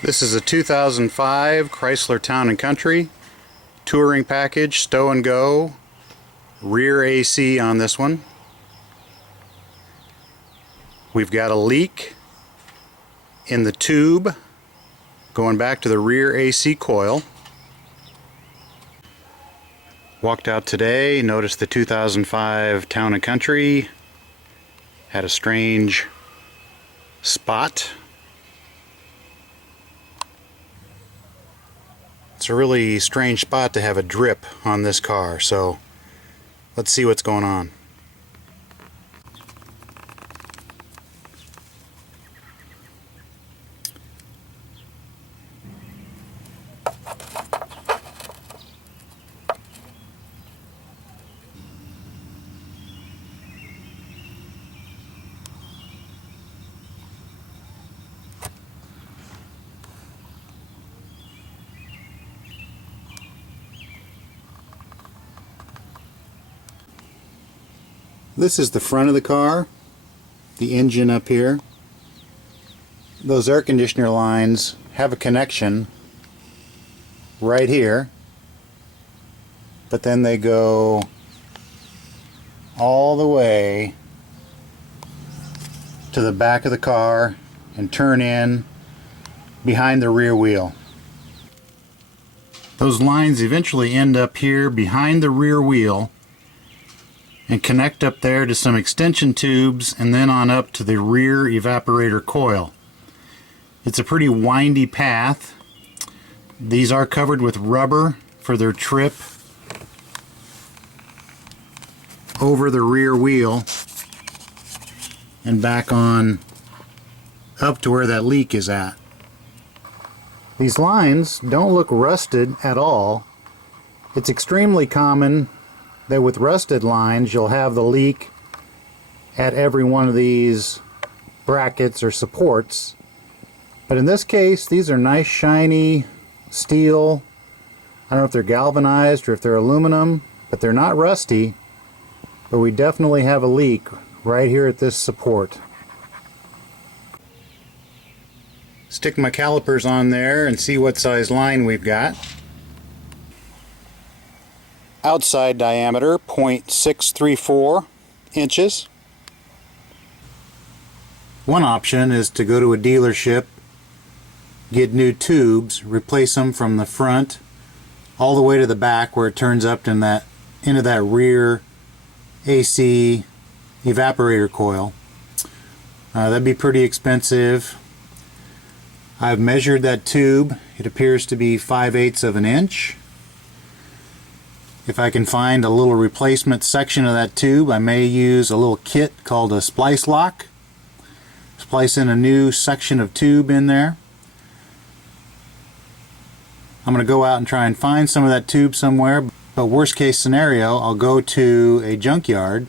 This is a 2005 Chrysler Town & Country touring package, stow and go, rear AC on this one. We've got a leak in the tube going back to the rear AC coil. Walked out today, noticed the 2005 Town & Country had a strange spot. It's a really strange spot to have a drip on this car, so let's see what's going on. This is the front of the car, the engine up here. Those air conditioner lines have a connection right here, but then they go all the way to the back of the car and turn in behind the rear wheel. Those lines eventually end up here behind the rear wheel and connect up there to some extension tubes and then on up to the rear evaporator coil. It's a pretty windy path. These are covered with rubber for their trip over the rear wheel and back on up to where that leak is at. These lines don't look rusted at all. It's extremely common that with rusted lines you'll have the leak at every one of these brackets or supports, but in this case these are nice shiny steel. I don't know if they're galvanized or if they're aluminum, but they're not rusty. But we definitely have a leak right here at this support. Stick my calipers on there and see what size line we've got. Outside diameter 0.634 inches. One option is to go to a dealership, get new tubes, replace them from the front all the way to the back where it turns up into that rear AC evaporator coil. That'd be pretty expensive. I've measured that tube. It appears to be 5/8 of an inch. If I can find a little replacement section of that tube, I may use a little kit called a Seal-Lok. Splice in a new section of tube in there. I'm going to go out and try and find some of that tube somewhere, but worst case scenario, I'll go to a junkyard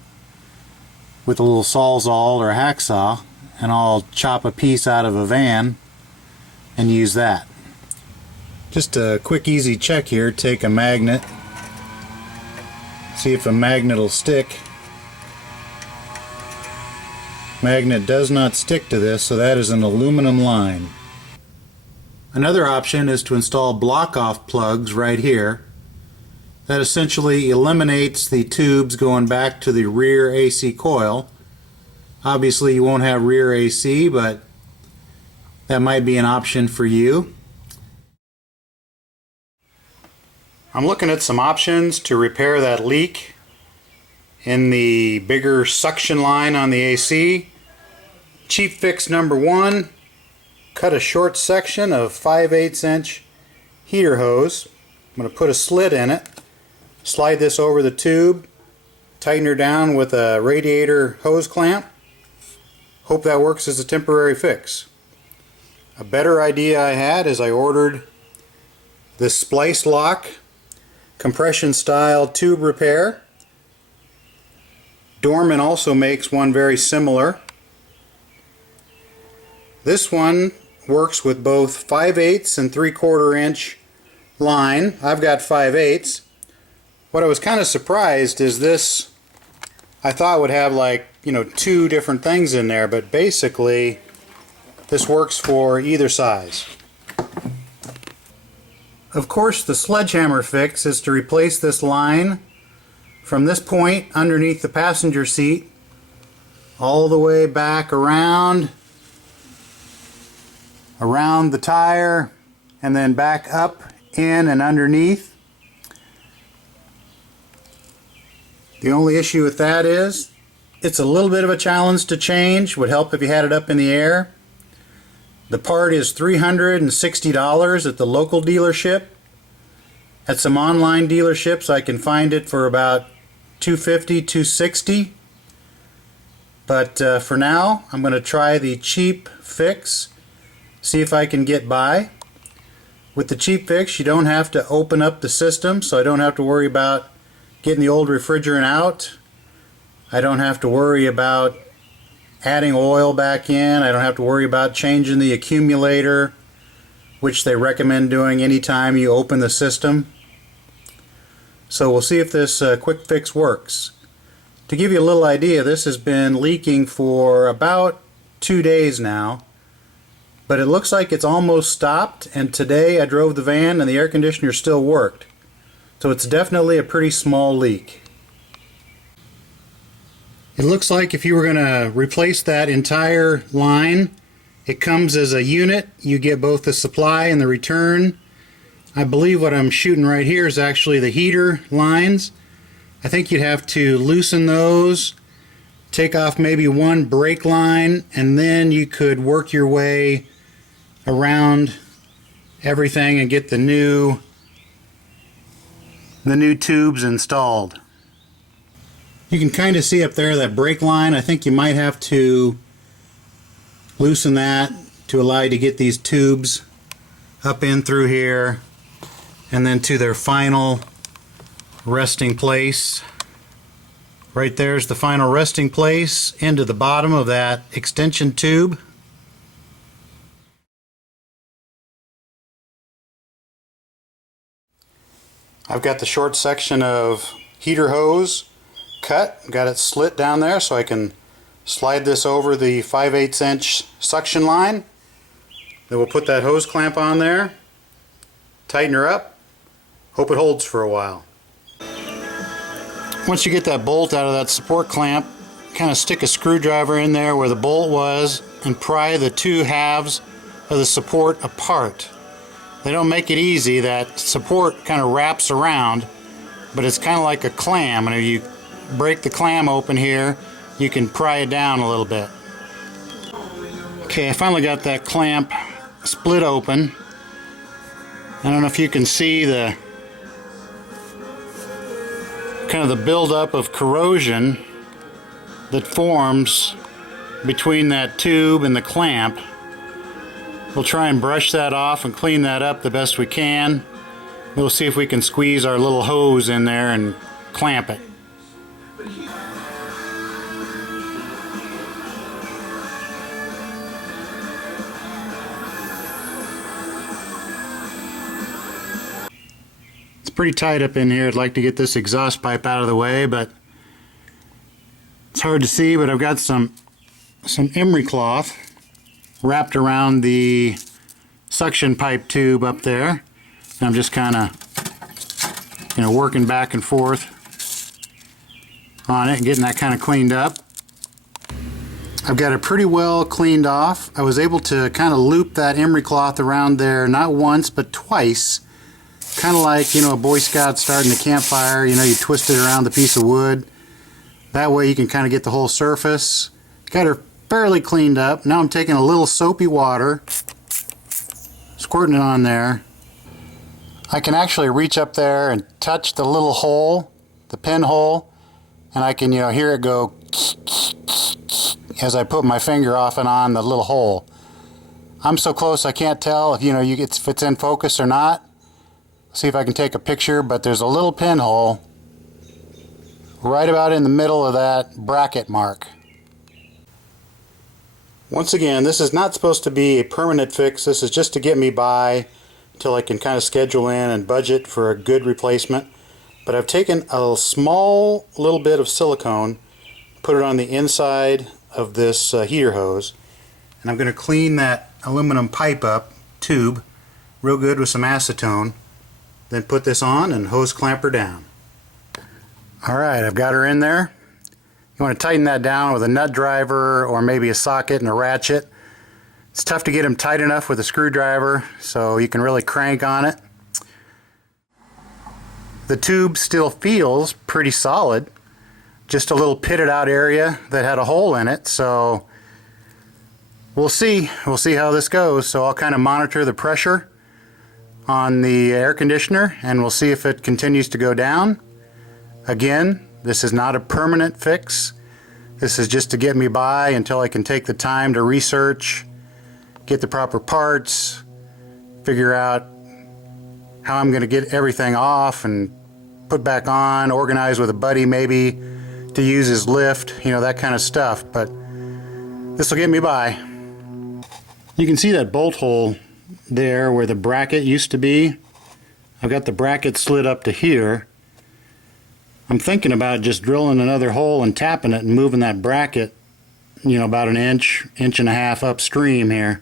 with a little sawzall or a hacksaw and I'll chop a piece out of a van and use that. Just a quick easy check here. Take a magnet, see if a magnet will stick. Magnet does not stick to this, so that is an aluminum line. Another option is to install block-off plugs right here. That essentially eliminates the tubes going back to the rear AC coil. Obviously you won't have rear AC, but that might be an option for you. I'm looking at some options to repair that leak in the bigger suction line on the AC. Cheap fix number one, cut a short section of 5/8 inch heater hose. I'm going to put a slit in it, slide this over the tube, tighten her down with a radiator hose clamp. Hope that works as a temporary fix. A better idea I had is I ordered this Seal-Lok compression style tube repair. Dorman also makes one very similar. This one works with both 5/8 and 3/4 inch line. I've got 5/8. What I was kind of surprised is this, I thought would have like, two different things in there, but basically this works for either size. Of course, the sledgehammer fix is to replace this line from this point underneath the passenger seat all the way back around the tire and then back up, in, and underneath. The only issue with that is it's a little bit of a challenge to change. Would help if you had it up in the air. The part is $360 at the local dealership. At some online dealerships I can find it for about $250, $260. But for now I'm going to try the cheap fix, see if I can get by. With the cheap fix you don't have to open up the system, so I don't have to worry about getting the old refrigerant out. I don't have to worry about adding oil back in. I don't have to worry about changing the accumulator, which they recommend doing anytime you open the system. So we'll see if this quick fix works. To give you a little idea, this has been leaking for about 2 days now, but it looks like it's almost stopped, and today I drove the van and the air conditioner still worked. So it's definitely a pretty small leak. It looks like if you were going to replace that entire line, it comes as a unit. You get both the supply and the return. I believe what I'm shooting right here is actually the heater lines. I think you'd have to loosen those, take off maybe one brake line, and then you could work your way around everything and get the new tubes installed. You can kind of see up there that brake line. I think you might have to loosen that to allow you to get these tubes up in through here and then to their final resting place. Right there's the final resting place into the bottom of that extension tube. I've got the short section of heater hose cut, got it slit down there so I can slide this over the 5/8 inch suction line. Then we'll put that hose clamp on there, tighten her up, hope it holds for a while. Once you get that bolt out of that support clamp, kind of stick a screwdriver in there where the bolt was and pry the two halves of the support apart. They don't make it easy. That support kind of wraps around, but it's kind of like a clam, and if you break the clam open here, you can pry it down a little bit. Okay, I finally got that clamp split open. I don't know if you can see the kind of the buildup of corrosion that forms between that tube and the clamp. We'll try and brush that off and clean that up the best we can. We'll see if we can squeeze our little hose in there and clamp it. It's pretty tight up in here. I'd like to get this exhaust pipe out of the way, but it's hard to see, but I've got some emery cloth wrapped around the suction pipe tube up there. And I'm just kind of, working back and forth on it and getting that kind of cleaned up. I've got it pretty well cleaned off. I was able to kind of loop that emery cloth around there not once but twice, kind of like a Boy Scout starting a campfire. You twist it around the piece of wood. That way you can kind of get the whole surface. Got her fairly cleaned up. Now I'm taking a little soapy water, squirting it on there. I can actually reach up there and touch the little hole, the pinhole, and I can hear it go as I put my finger off and on the little hole. I'm so close I can't tell if if it's in focus or not. See if I can take a picture, but there's a little pinhole right about in the middle of that bracket mark. Once again, this is not supposed to be a permanent fix. This is just to get me by until I can kind of schedule in and budget for a good replacement. But I've taken a small little bit of silicone, put it on the inside of this heater hose, and I'm going to clean that aluminum pipe up, tube, real good with some acetone. then put this on and hose clamp her down. Alright, I've got her in there. You want to tighten that down with a nut driver or maybe a socket and a ratchet. It's tough to get them tight enough with a screwdriver, so you can really crank on it. The tube still feels pretty solid. Just a little pitted out area that had a hole in it, so we'll see. We'll see how this goes. So I'll kind of monitor the pressure on the air conditioner and we'll see if it continues to go down. Again, this is not a permanent fix. This is just to get me by until I can take the time to research, get the proper parts, figure out how I'm going to get everything off and put back on, organize with a buddy maybe to use his lift, you know, that kind of stuff. But this will get me by. You can see that bolt hole there where the bracket used to be. I've got the bracket slid up to here. I'm thinking about just drilling another hole and tapping it and moving that bracket, you know, about an inch, inch and a half upstream here.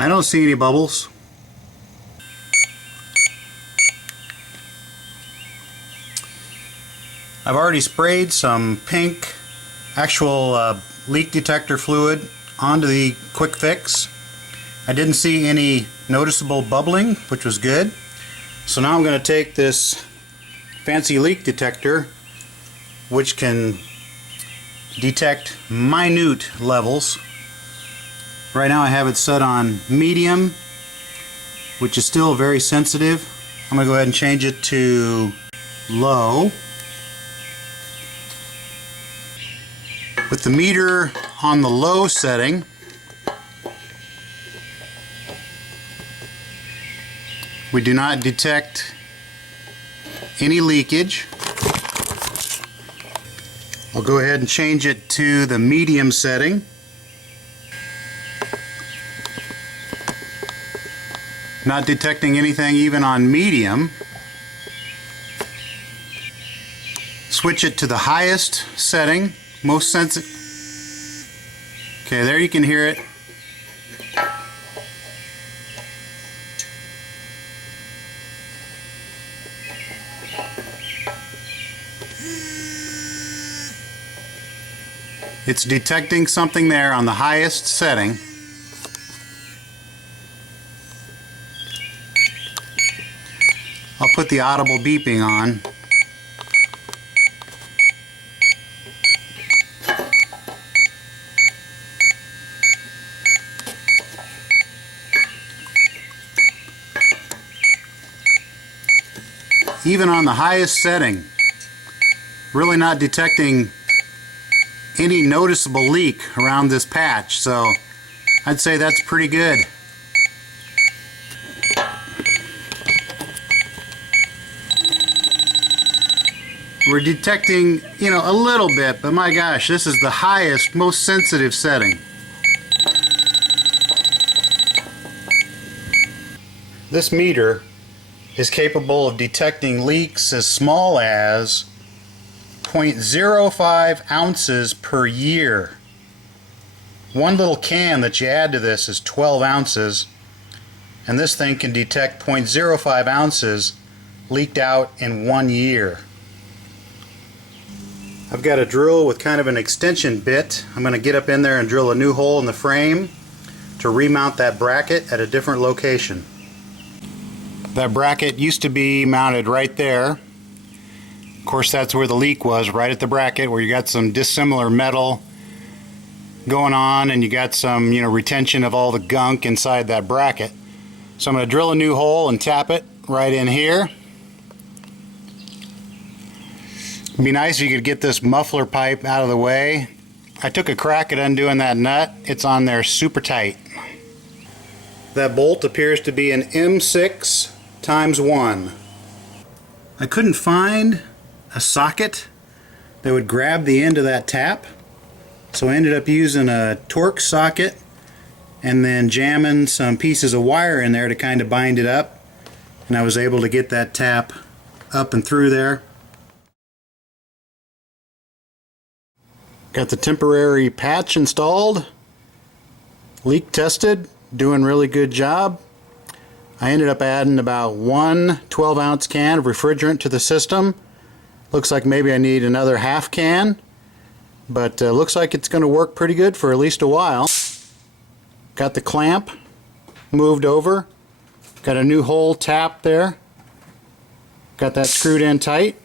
I don't see any bubbles. I've already sprayed some pink actual leak detector fluid onto the quick fix. I didn't see any noticeable bubbling, which was good. So now I'm going to take this fancy leak detector, which can detect minute levels. Right now I have it set on medium, which is still very sensitive. I'm going to go ahead and change it to low. With the meter on the low setting, we do not detect any leakage. I'll go ahead and change it to the medium setting. Not detecting anything even on medium. Switch it to the highest setting, most sensitive. Okay, there you can hear it. It's detecting something there on the highest setting. I'll put the audible beeping on. Even on the highest setting, really not detecting any noticeable leak around this patch, so I'd say that's pretty good. We're detecting, you know, a little bit, but my gosh, this is the highest, most sensitive setting. This meter is capable of detecting leaks as small as 0.05 ounces per year. One little can that you add to this is 12 ounces, and this thing can detect 0.05 ounces leaked out in 1 year. I've got a drill with kind of an extension bit. I'm going to get up in there and drill a new hole in the frame to remount that bracket at a different location. That bracket used to be mounted right there. Of course, that's where the leak was, right at the bracket where you got some dissimilar metal going on and you got some, you know, retention of all the gunk inside that bracket. So I'm going to drill a new hole and tap it right in here. It'd be nice if you could get this muffler pipe out of the way. I took a crack at undoing that nut. It's on there super tight. That bolt appears to be an M6 × 1. I couldn't find a socket that would grab the end of that tap, so I ended up using a Torx socket and then jamming some pieces of wire in there to kind of bind it up, and I was able to get that tap up and through there. Got the temporary patch installed, leak tested, doing really good job. I ended up adding about one 12-ounce can of refrigerant to the system. Looks like maybe I need another half can, but looks like it's going to work pretty good for at least a while. Got the clamp moved over. Got a new hole tap there. Got that screwed in tight.